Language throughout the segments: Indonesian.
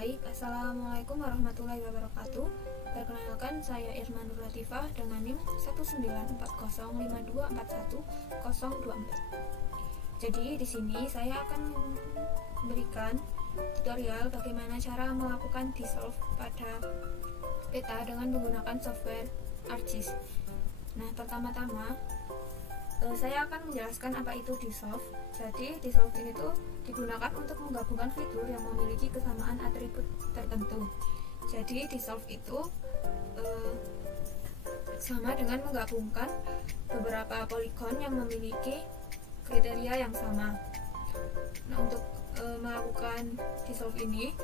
Baik, Assalamualaikum warahmatullahi wabarakatuh. Perkenalkan, saya Irma Nur Latifah dengan NIM 19405241024. Jadi di sini saya akan memberikan tutorial bagaimana cara melakukan dissolve pada peta dengan menggunakan software ArcGIS. Nah, pertama-tama saya akan menjelaskan apa itu dissolve. Jadi dissolve ini tuh digunakan untuk menggabungkan fitur yang memiliki kesamaan atribut tertentu. Jadi dissolve itu sama dengan menggabungkan beberapa poligon yang memiliki kriteria yang sama. Nah, untuk melakukan dissolve ini,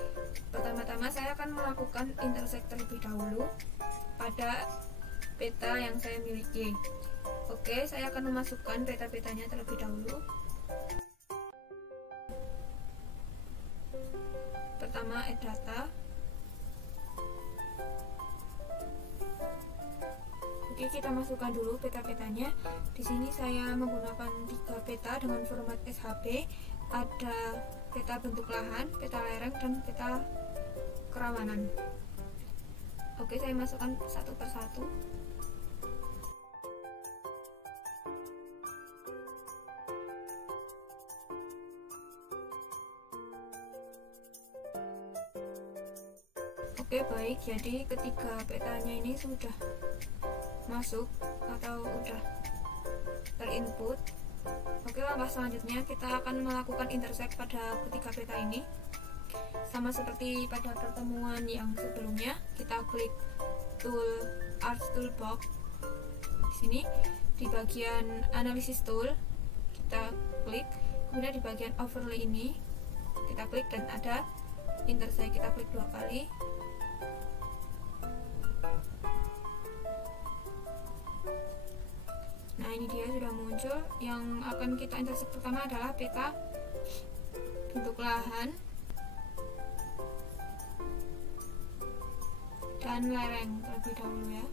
pertama-tama saya akan melakukan intersect terlebih dahulu pada peta yang saya miliki. Oke, saya akan memasukkan peta-petanya terlebih dahulu. Pertama, add data. Oke, kita masukkan dulu peta-petanya. Di sini saya menggunakan 3 peta dengan format SHP. Ada peta bentuk lahan, peta lereng, dan peta kerawanan. Oke, saya masukkan satu persatu. Oke, baik, jadi ketika petanya ini sudah masuk atau sudah terinput, oke, langkah selanjutnya kita akan melakukan intersect pada ketiga peta ini. Sama seperti pada pertemuan yang sebelumnya, kita klik tool Arch Toolbox. Di sini di bagian analisis tool kita klik, kemudian di bagian overlay ini kita klik dan ada intersect, kita klik 2 kali. Nah, ini dia sudah muncul. Yang akan kita intersect pertama adalah peta bentuk lahan dan lereng terlebih dahulu ya.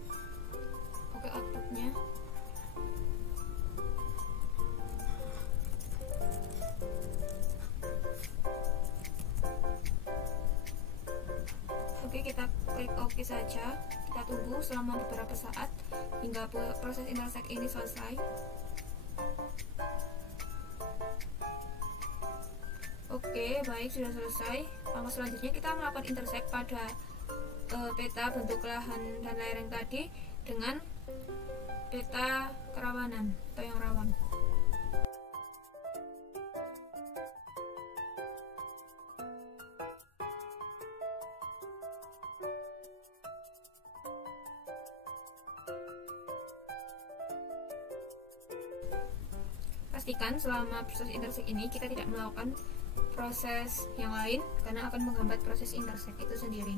Oke, outputnya. Oke, kita klik OK saja. Kita tunggu selama beberapa saat hingga proses intersect ini selesai. Oke, baik, sudah selesai. Langkah selanjutnya kita melakukan intersect pada peta bentuk lahan dan lereng tadi dengan peta kerawanan atau yang rawan. Pastikan selama proses intersect ini kita tidak melakukan proses yang lain karena akan menghambat proses intersect itu sendiri.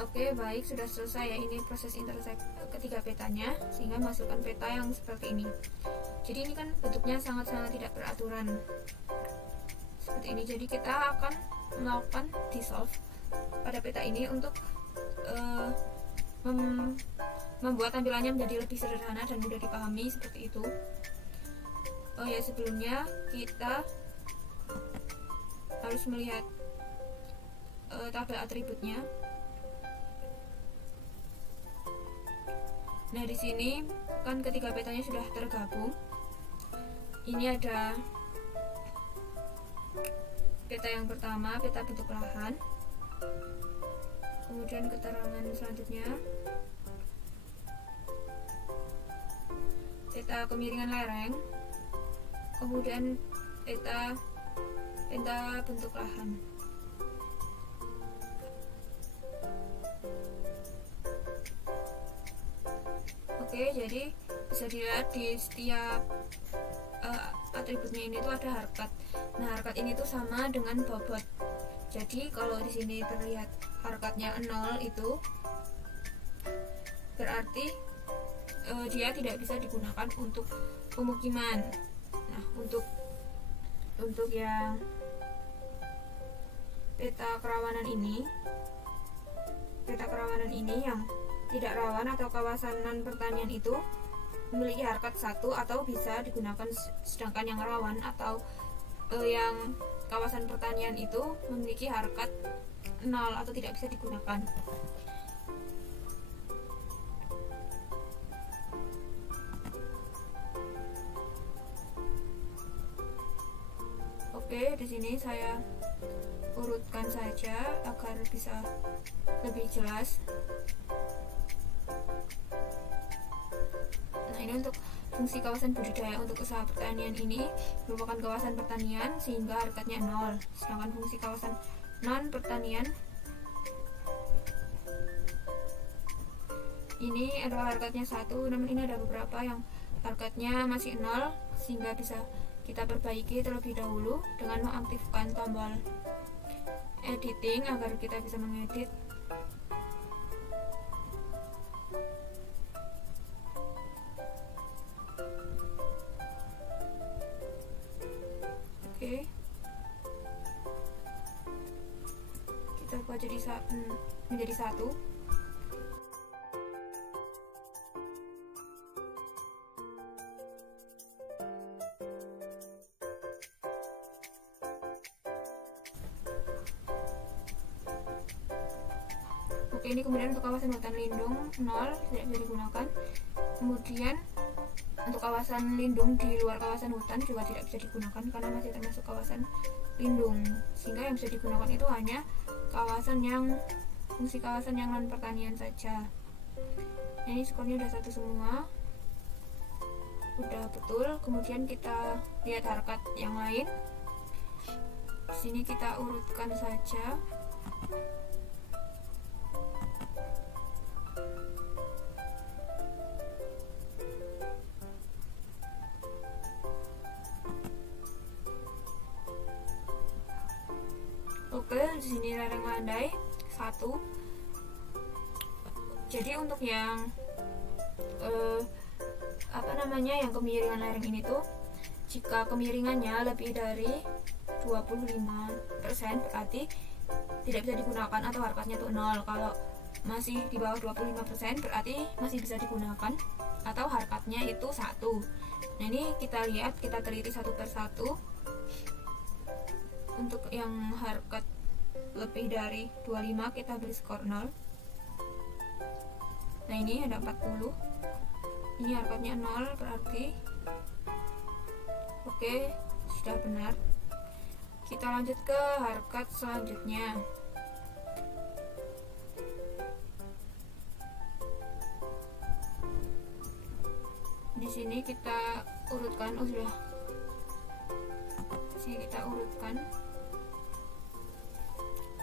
Oke, baik, sudah selesai ya ini proses intersect ketiga petanya, sehingga masukkan peta yang seperti ini. Jadi ini kan bentuknya sangat-sangat tidak beraturan seperti ini. Jadi kita akan melakukan dissolve pada peta ini untuk membuat tampilannya menjadi lebih sederhana dan mudah dipahami seperti itu. Oh ya, sebelumnya kita harus melihat tabel atributnya. Nah, di sini kan ketiga petanya sudah tergabung. Ini ada peta yang pertama, peta bentuk lahan. Kemudian keterangan selanjutnya, peta kemiringan lereng. Kemudian peta bentuk lahan. Oke, jadi bisa dilihat di setiap atributnya ini tuh ada harkat. Nah, harkat ini tuh sama dengan bobot. Jadi kalau di sini terlihat harkatnya 0 itu berarti dia tidak bisa digunakan untuk pemukiman. Nah, untuk yang peta kerawanan ini yang tidak rawan atau kawasan non pertanian itu memiliki harkat 1 atau bisa digunakan, sedangkan yang rawan atau yang kawasan pertanian itu memiliki harkat 0 atau tidak bisa digunakan. Oke, di sini saya urutkan saja agar bisa lebih jelas. Nah, ini untuk fungsi kawasan budidaya untuk usaha pertanian ini merupakan kawasan pertanian sehingga harkatnya 0. Sedangkan fungsi kawasan non pertanian ini adalah harkatnya 1, namun ini ada beberapa yang harkatnya masih 0 sehingga bisa kita perbaiki terlebih dahulu dengan mengaktifkan tombol editing agar kita bisa mengedit. Oke, kita buat menjadi 1. Oke, ini kemudian untuk kawasan hutan lindung 0, tidak bisa digunakan. Kemudian untuk kawasan lindung di luar kawasan hutan juga tidak bisa digunakan karena masih termasuk kawasan lindung, sehingga yang bisa digunakan itu hanya fungsi kawasan yang non pertanian saja. Nah, ini skornya udah 1 semua, udah betul. Kemudian kita lihat harkat yang lain. Di sini kita urutkan saja. Oke, di sini lereng landai 1. Jadi untuk yang yang kemiringan lereng ini tuh, jika kemiringannya lebih dari 25% berarti tidak bisa digunakan atau harkatnya tuh 0. Kalau masih di bawah 25% berarti masih bisa digunakan atau harkatnya itu 1. Nah, ini kita lihat, kita teliti satu persatu. Untuk yang harkat lebih dari 25 kita beri skor 0. Nah, ini ada 40. Ini harkatnya 0 berarti oke, sudah benar. Kita lanjut ke harkat selanjutnya. Di sini kita urutkan, kita urutkan.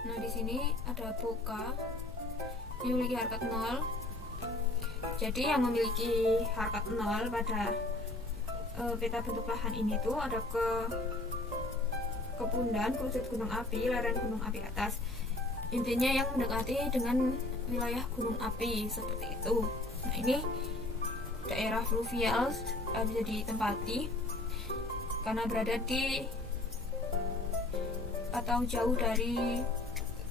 Nah, di sini ada Boka yang memiliki harkat 0. Jadi yang memiliki harkat 0 pada peta bentuk lahan ini tuh ada Kepundan, Kerucut Gunung Api, lereng Gunung Api atas. Intinya yang mendekati dengan wilayah gunung api seperti itu. Nah, ini daerah fluvial bisa ditempati karena berada di atau jauh dari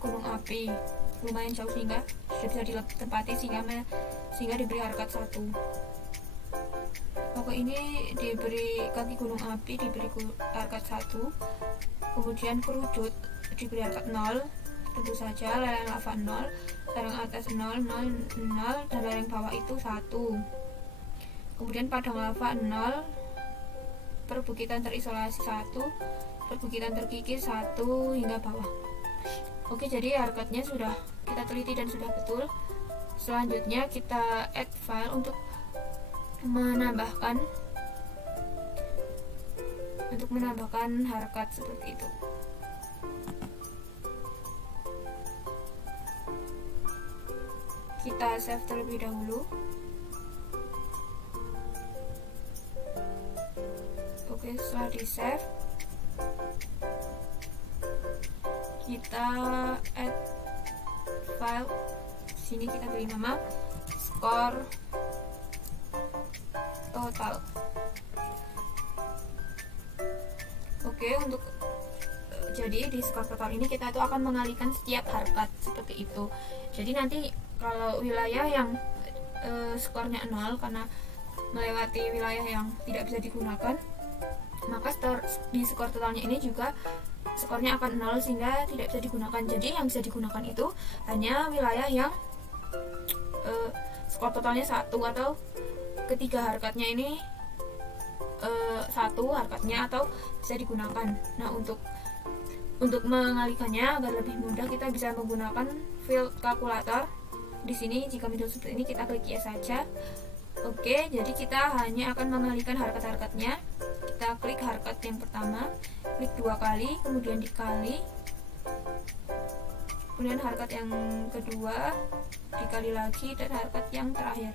gunung api, lumayan jauh sehingga sudah bisa ditempati sehingga diberi harkat 1. Oke, ini diberi kaki gunung api diberi harkat 1. Kemudian kerucut diberi harkat 0, tentu saja. Lereng lava 0, lereng atas 0, 0, 0, dan lereng bawah itu 1. Kemudian padang lava 0, perbukitan terisolasi 1, perbukitan terkikis 1 hingga bawah. Oke, jadi harkatnya sudah kita teliti dan sudah betul. Selanjutnya kita add file untuk menambahkan harkat seperti itu. Kita save terlebih dahulu. Oke, setelah di save kita add file. Sini kita beri nama skor total. Oke, untuk jadi di skor total ini kita itu akan mengalihkan setiap harkat seperti itu. Jadi nanti kalau wilayah yang skornya 0 karena melewati wilayah yang tidak bisa digunakan, maka di skor totalnya ini juga skornya akan 0 sehingga tidak bisa digunakan. Jadi yang bisa digunakan itu hanya wilayah yang skor totalnya 1 atau ketiga harkatnya ini 1 harkatnya atau bisa digunakan. Nah, untuk mengalihkannya agar lebih mudah, kita bisa menggunakan field calculator. Di sini jika muncul seperti ini, kita klik yes saja. Oke, jadi kita hanya akan mengalihkan harkat-harkatnya. Kita klik harkat yang pertama, klik 2 kali, kemudian dikali, kemudian harkat yang kedua dikali lagi, dan harkat yang terakhir.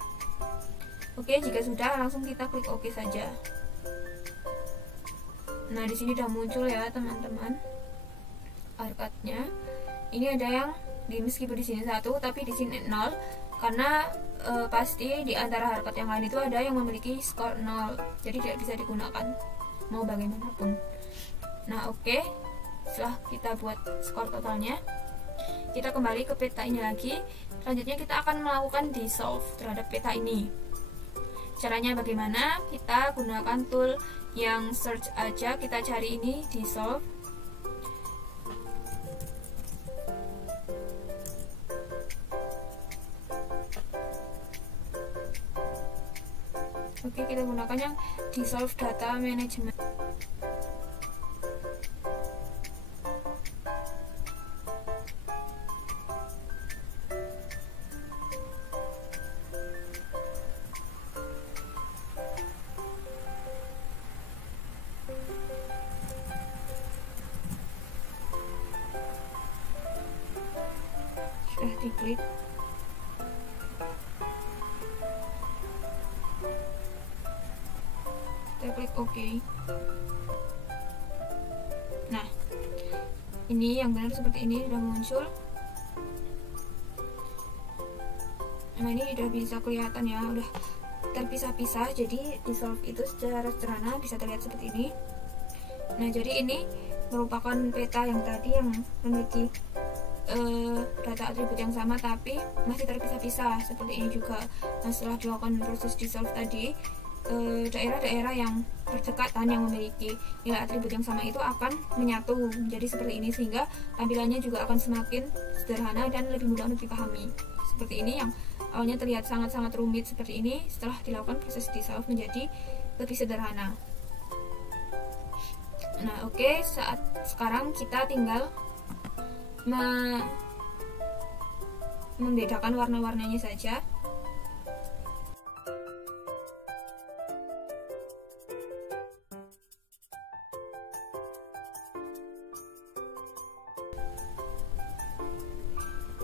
Oke, jika sudah, langsung kita klik OK saja. Nah, di sini sudah muncul ya teman-teman harkatnya. Ini ada yang meskipun di sini 1 tapi di sini 0, karena pasti di antara harkat yang lain itu ada yang memiliki skor 0, jadi tidak bisa digunakan mau bagaimanapun. Nah, oke, setelah kita buat skor totalnya, kita kembali ke peta ini lagi. Selanjutnya kita akan melakukan dissolve terhadap peta ini. Caranya bagaimana? Kita gunakan tool yang search aja, kita cari ini dissolve. Oke, kita gunakan yang dissolve data management. Sudah diklik. Kita klik OK. Nah, ini yang benar seperti ini sudah muncul. Nah, ini sudah bisa kelihatan ya, udah terpisah-pisah. Jadi dissolve itu secara sederhana bisa terlihat seperti ini. Nah, jadi ini merupakan peta yang tadi yang memiliki data atribut yang sama tapi masih terpisah-pisah seperti ini juga. Nah, setelah dilakukan proses dissolve tadi, daerah-daerah yang berdekatan yang memiliki nilai atribut yang sama itu akan menyatu menjadi seperti ini, sehingga tampilannya juga akan semakin sederhana dan lebih mudah untuk dipahami. Seperti ini, yang awalnya terlihat sangat-sangat rumit seperti ini, setelah dilakukan proses dissolve menjadi lebih sederhana. Nah, oke, saat sekarang kita tinggal membedakan warna-warnanya saja.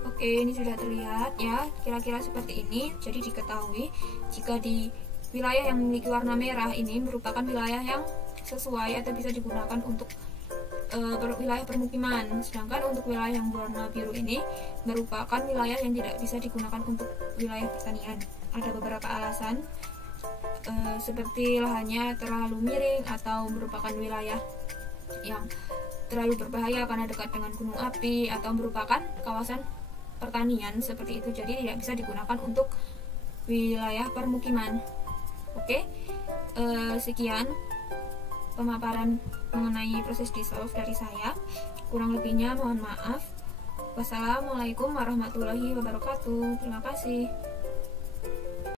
Oke, ini sudah terlihat ya, kira-kira seperti ini. Jadi diketahui jika di wilayah yang memiliki warna merah ini merupakan wilayah yang sesuai atau bisa digunakan untuk wilayah permukiman, sedangkan untuk wilayah yang berwarna biru ini merupakan wilayah yang tidak bisa digunakan untuk wilayah pertanian. Ada beberapa alasan, seperti lahannya terlalu miring atau merupakan wilayah yang terlalu berbahaya karena dekat dengan gunung api, atau merupakan kawasan pertanian seperti itu, jadi tidak bisa digunakan untuk wilayah permukiman. Oke, sekian pemaparan mengenai proses dissolve dari saya. Kurang lebihnya mohon maaf. Wassalamualaikum warahmatullahi wabarakatuh. Terima kasih.